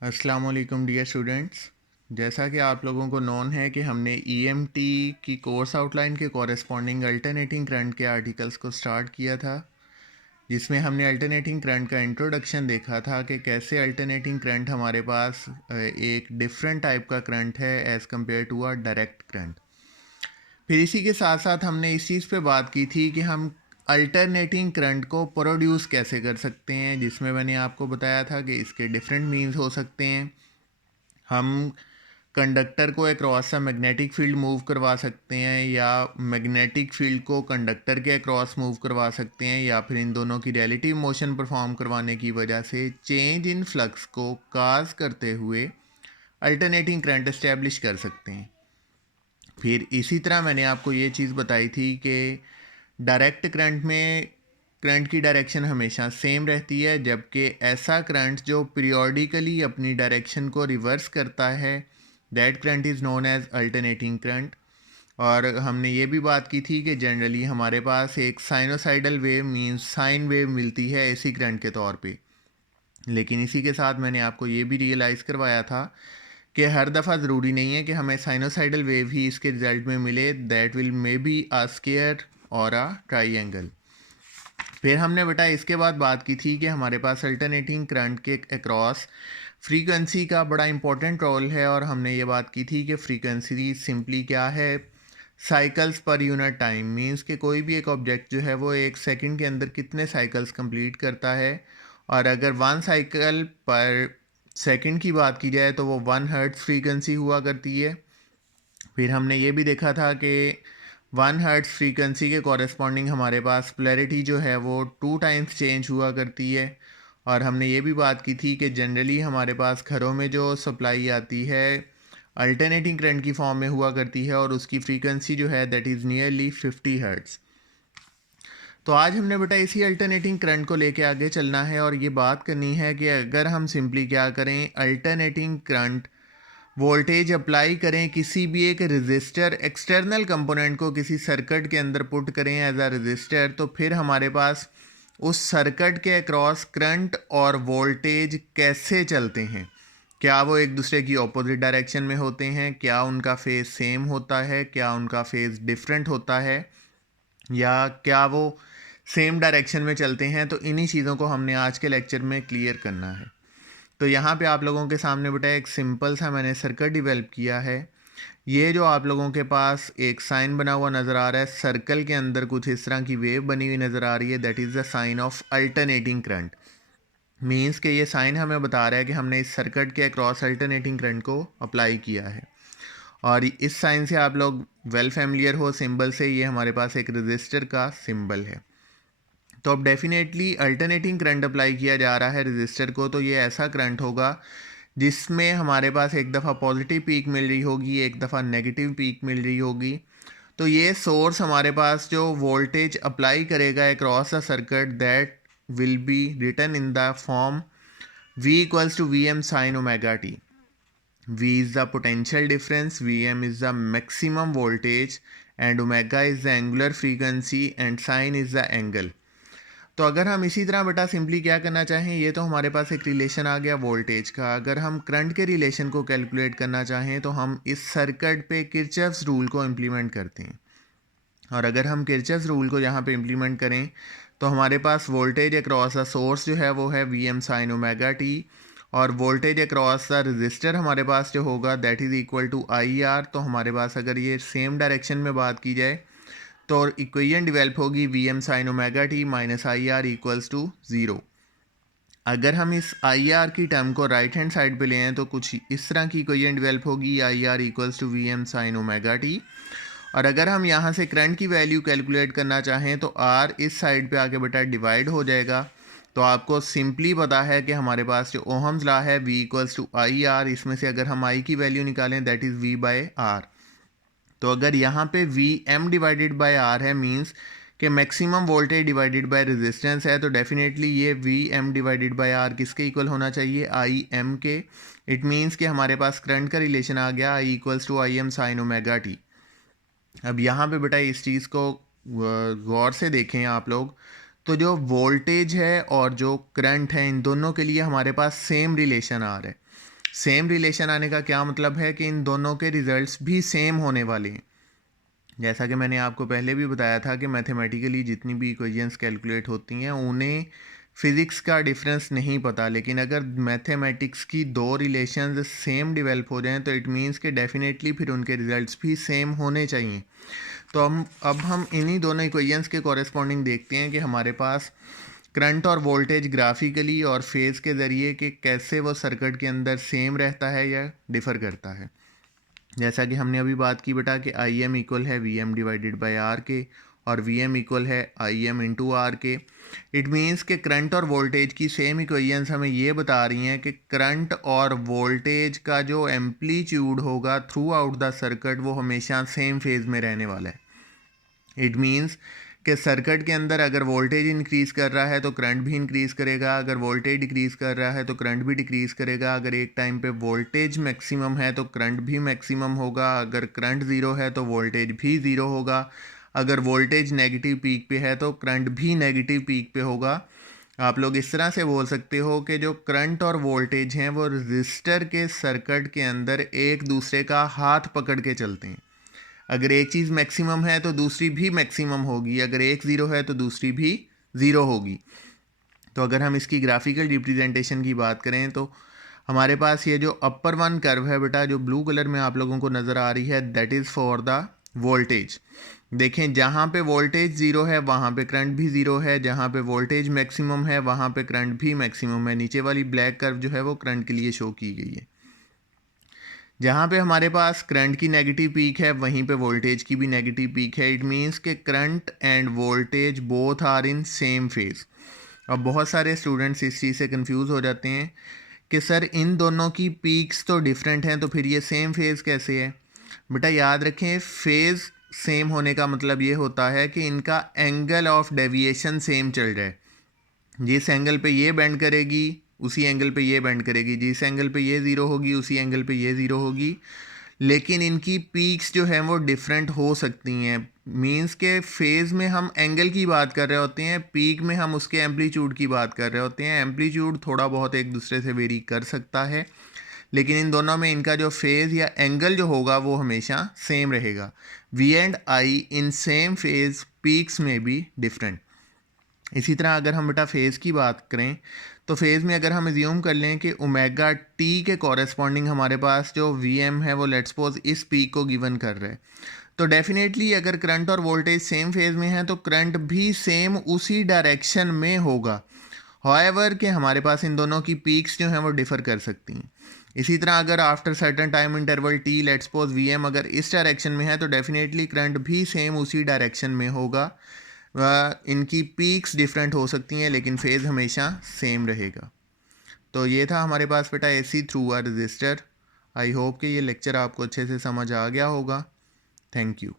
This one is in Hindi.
अस्सलाम वालेकुम डियर स्टूडेंट्स। जैसा कि आप लोगों को नोन है कि हमने ईएमटी की कोर्स आउटलाइन के कॉरेस्पॉन्डिंग अल्टरनेटिंग करंट के आर्टिकल्स को स्टार्ट किया था, जिसमें हमने अल्टरनेटिंग करंट का इंट्रोडक्शन देखा था कि कैसे अल्टरनेटिंग करंट हमारे पास एक डिफरेंट टाइप का करंट है as compare to a direct current. फिर इसी के साथ साथ हमने इस चीज़ पे बात की थी कि हम अल्टरनेटिंग करंट को प्रोड्यूस कैसे कर सकते हैं, जिसमें मैंने आपको बताया था कि इसके डिफरेंट मीन्स हो सकते हैं। हम कंडक्टर को across a magnetic field move करवा सकते हैं, या मैग्नेटिक फील्ड को कंडक्टर के अक्रॉस मूव करवा सकते हैं, या फिर इन दोनों की रिलेटिव मोशन परफॉर्म करवाने की वजह से चेंज इन फ्लक्स को काज करते हुए अल्टरनेटिंग करंट इस्टेब्लिश कर सकते हैं। फिर इसी तरह मैंने आपको ये चीज़ बताई थी कि डायरेक्ट करंट में करंट की डायरेक्शन हमेशा सेम रहती है, जबकि ऐसा करंट जो पीरियोडिकली अपनी डायरेक्शन को रिवर्स करता है, that current is known as alternating current. और हमने ये भी बात की थी कि जनरली हमारे पास एक sinusoidal wave means sine wave मिलती है एसी करंट के तौर पे। लेकिन इसी के साथ मैंने आपको ये भी रियलाइज़ करवाया था कि हर दफ़ा ज़रूरी नहीं है कि हमें साइनोसाइडल वेव ही इसके रिजल्ट में मिले, that will may be a square और अ ट्राइंगल। फिर हमने बेटा इसके बाद बात की थी कि हमारे पास अल्टरनेटिंग करंट के अक्रॉस फ्रीक्वेंसी का बड़ा इंपॉर्टेंट रोल है, और हमने ये बात की थी कि फ्रीक्वेंसी सिंपली क्या है, cycles per unit time means कि कोई भी एक ऑब्जेक्ट जो है वो एक सेकंड के अंदर कितने साइकिल्स कंप्लीट करता है। और अगर वन साइकिल पर सेकंड की बात की जाए तो वो 1 हर्ट्ज़ फ्रीक्वेंसी हुआ करती है। फिर हमने ये भी देखा था कि 1 हर्ट्ज़ फ्रीक्वेंसी के कॉरेस्पॉन्डिंग हमारे पास पोलैरिटी जो है वो 2 टाइम्स चेंज हुआ करती है। और हमने ये भी बात की थी कि जनरली हमारे पास घरों में जो सप्लाई आती है अल्टरनेटिंग करंट की फॉर्म में हुआ करती है, और उसकी फ्रीक्वेंसी जो है दैट इज़ नियरली 50 हर्ट्ज़। तो आज हमने बेटा इसी अल्टरनेटिंग करंट को लेके आगे चलना है, और ये बात करनी है कि अगर हम सिंपली क्या करें, अल्टरनेटिंग करंट वोल्टेज अप्लाई करें किसी भी एक रेजिस्टर एक्सटर्नल कंपोनेंट को किसी सर्किट के अंदर पुट करें एज अ रेजिस्टर, तो फिर हमारे पास उस सर्किट के अक्रॉस करंट और वोल्टेज कैसे चलते हैं। क्या वो एक दूसरे की ऑपोजिट डायरेक्शन में होते हैं, क्या उनका फेज सेम होता है, क्या उनका फेज डिफरेंट होता है, या क्या वो सेम डायरेक्शन में चलते हैं। तो इन्हीं चीज़ों को हमने आज के लेक्चर में क्लियर करना है। तो यहाँ पे आप लोगों के सामने बेटा एक सिंपल सा मैंने सर्किट डेवलप किया है। ये जो आप लोगों के पास एक साइन बना हुआ नज़र आ रहा है, सर्कल के अंदर कुछ इस तरह की वेव बनी हुई नज़र आ रही है, that is the sine of alternating current. Means कि ये साइन हमें बता रहा है कि हमने इस सर्किट के अक्रॉस अल्टरनेटिंग करंट को अप्लाई किया है। और इस साइन से आप लोग वेल फैमिलियर हो सिंबल से, ये हमारे पास एक रजिस्टर का सिंबल है। तो अब डेफिनेटली अल्टरनेटिंग करंट अप्लाई किया जा रहा है रजिस्टर को, तो ये ऐसा करंट होगा जिसमें हमारे पास एक दफ़ा पॉजिटिव पीक मिल रही होगी, एक दफ़ा नेगेटिव पीक मिल रही होगी। तो ये सोर्स हमारे पास जो वोल्टेज अप्लाई करेगा across the circuit, that will be written in the form V equals to V M sine omega T. V is the potential difference, Vm is the maximum voltage, and omega is the angular frequency, and sine is the angle। तो अगर हम इसी तरह बेटा सिंपली क्या करना चाहें, ये तो हमारे पास एक रिलेशन आ गया वोल्टेज का। अगर हम करंट के रिलेशन को कैलकुलेट करना चाहें तो हम इस सर्किट पे किरचॉफ्स रूल को इम्प्लीमेंट करते हैं। और अगर हम किरचॉफ्स रूल को यहाँ पे इम्प्लीमेंट करें तो हमारे पास वोल्टेज अक्रॉस द सोर्स जो है वो है V M sine omega T, और वोल्टेज अक्रॉस द रजिस्टर हमारे पास जो होगा that is equal to I R. तो हमारे पास अगर ये सेम डायरेक्शन में बात की जाए तो इक्वेशन डेवलप होगी V M sine omega T minus I R equals to zero. अगर हम इस आई आर की टर्म को राइट हैंड साइड पे ले आए तो कुछ इस तरह की इक्वेशन डेवलप होगी I R equals to V M sine omega T. और अगर हम यहाँ से करंट की वैल्यू कैलकुलेट करना चाहें तो आर इस साइड पे आके बेटा डिवाइड हो जाएगा। तो आपको सिंपली पता है कि हमारे पास जो ओहम्स लॉ है V equals to I R, इसमें से अगर हम I की वैल्यू निकालें that is V by R. तो अगर यहाँ पे V M divided by R है मींस कि maximum voltage divided by resistance है, तो डेफिनेटली ये V M divided by R किसके इक्वल होना चाहिए, आई एम के। इट मींस कि हमारे पास करंट का रिलेशन आ गया I equals to I M sine omega T. अब यहाँ पे बेटा इस चीज़ को गौर से देखें आप लोग, तो जो वोल्टेज है और जो करंट है इन दोनों के लिए हमारे पास सेम रिलेशन आ रहा है। सेम रिलेशन आने का क्या मतलब है कि इन दोनों के रिजल्ट्स भी सेम होने वाले हैं। जैसा कि मैंने आपको पहले भी बताया था कि मैथमेटिकली जितनी भी इक्वेशंस कैलकुलेट होती हैं उन्हें फिज़िक्स का डिफरेंस नहीं पता, लेकिन अगर मैथमेटिक्स की दो रिलेशंस सेम डेवलप हो जाएं तो इट मीन्स कि डेफिनेटली फिर उनके रिजल्ट्स भी सेम होने चाहिए। तो अब हम इन्हीं दोनों इक्वेशंस के कॉरेस्पॉन्डिंग देखते हैं कि हमारे पास करंट और वोल्टेज ग्राफिकली और फेज़ के ज़रिए कि कैसे वो सर्किट के अंदर सेम रहता है या डिफ़र करता है। जैसा कि हमने अभी बात की बेटा कि आई एम इक्वल है V M divided by R के और वी एम इक्वल है आई एम इंटू आर के। इट मीन्स कि करंट और वोल्टेज की सेम इक्वेशंस हमें ये बता रही हैं कि करंट और वोल्टेज का जो एम्पलीट्यूड होगा थ्रू आउट द सर्किट वो हमेशा सेम फेज़ में रहने वाला है। इट मीन्स कि सर्किट के अंदर अगर वोल्टेज इंक्रीज़ कर रहा है तो करंट भी इंक्रीज़ करेगा, अगर वोल्टेज डिक्रीज़ कर रहा है तो करंट भी डिक्रीज़ करेगा। अगर एक टाइम पे वोल्टेज मैक्सिमम है तो करंट भी मैक्सिमम होगा, अगर करंट ज़ीरो है तो वोल्टेज भी ज़ीरो होगा, अगर वोल्टेज नेगेटिव पीक पे है तो करंट भी नेगेटिव पीक पे होगा। आप लोग इस तरह से बोल सकते हो कि जो करंट और वोल्टेज हैं वो रजिस्टर के सर्किट के अंदर एक दूसरे का हाथ पकड़ के चलते हैं। अगर एक चीज़ मैक्सिमम है तो दूसरी भी मैक्सिमम होगी, अगर एक ज़ीरो है तो दूसरी भी ज़ीरो होगी। तो अगर हम इसकी ग्राफिकल रिप्रेजेंटेशन की बात करें तो हमारे पास ये जो अपर वन कर्व है बेटा जो ब्लू कलर में आप लोगों को नज़र आ रही है that is for the voltage. देखें जहाँ पे वोल्टेज ज़ीरो है वहाँ पे करंट भी ज़ीरो है, जहाँ पे वोल्टेज मैक्सिमम है वहाँ पे करंट भी मैक्सिमम है। नीचे वाली ब्लैक कर्व जो है वो करंट के लिए शो की गई है। जहाँ पे हमारे पास करंट की नेगेटिव पीक है वहीं पे वोल्टेज की भी नेगेटिव पीक है। इट मीन्स के current and voltage both are in same phase. अब बहुत सारे स्टूडेंट्स इस चीज़ से कंफ्यूज हो जाते हैं कि सर इन दोनों की पीक्स तो डिफरेंट हैं तो फिर ये सेम फेज़ कैसे है। बेटा याद रखें फेज़ सेम होने का मतलब ये होता है कि इनका एंगल ऑफ डेविएशन सेम चल रहा है। जिस एंगल पे ये बेंड करेगी उसी एंगल पे ये बेंड करेगी, जिस एंगल पे ये ज़ीरो होगी उसी एंगल पे ये ज़ीरो होगी, लेकिन इनकी पीक्स जो है वो डिफरेंट हो सकती हैं। मींस के फेज़ में हम एंगल की बात कर रहे होते हैं, पीक में हम उसके एम्पलीट्यूड की बात कर रहे होते हैं। एम्पलीट्यूड थोड़ा बहुत एक दूसरे से वेरी कर सकता है, लेकिन इन दोनों में इनका जो फेज़ या एंगल जो होगा वो हमेशा सेम रहेगा। V and I in same phase, peaks में भी डिफरेंट। इसी तरह अगर हम बेटा फेज़ की बात करें तो फेज़ में अगर हम एज्यूम कर लें कि ओमेगा टी के कॉरेस्पॉन्डिंग हमारे पास जो वी एम है वो लेट्स सपोज इस पीक को गिवन कर रहा है, तो डेफिनेटली अगर करंट और वोल्टेज सेम फेज़ में है तो करंट भी सेम उसी डायरेक्शन में होगा। हाउएवर कि हमारे पास इन दोनों की पीक्स जो हैं वो डिफ़र कर सकती हैं। इसी तरह अगर after certain time interval T let's suppose V M अगर इस डायरेक्शन में है तो डेफिनेटली करंट भी सेम उसी डायरेक्शन में होगा। इनकी पीक्स डिफरेंट हो सकती हैं लेकिन फेज़ हमेशा सेम रहेगा। तो ये था हमारे पास बेटा AC through a resistor. I hope कि ये लेक्चर आपको अच्छे से समझ आ गया होगा। Thank you.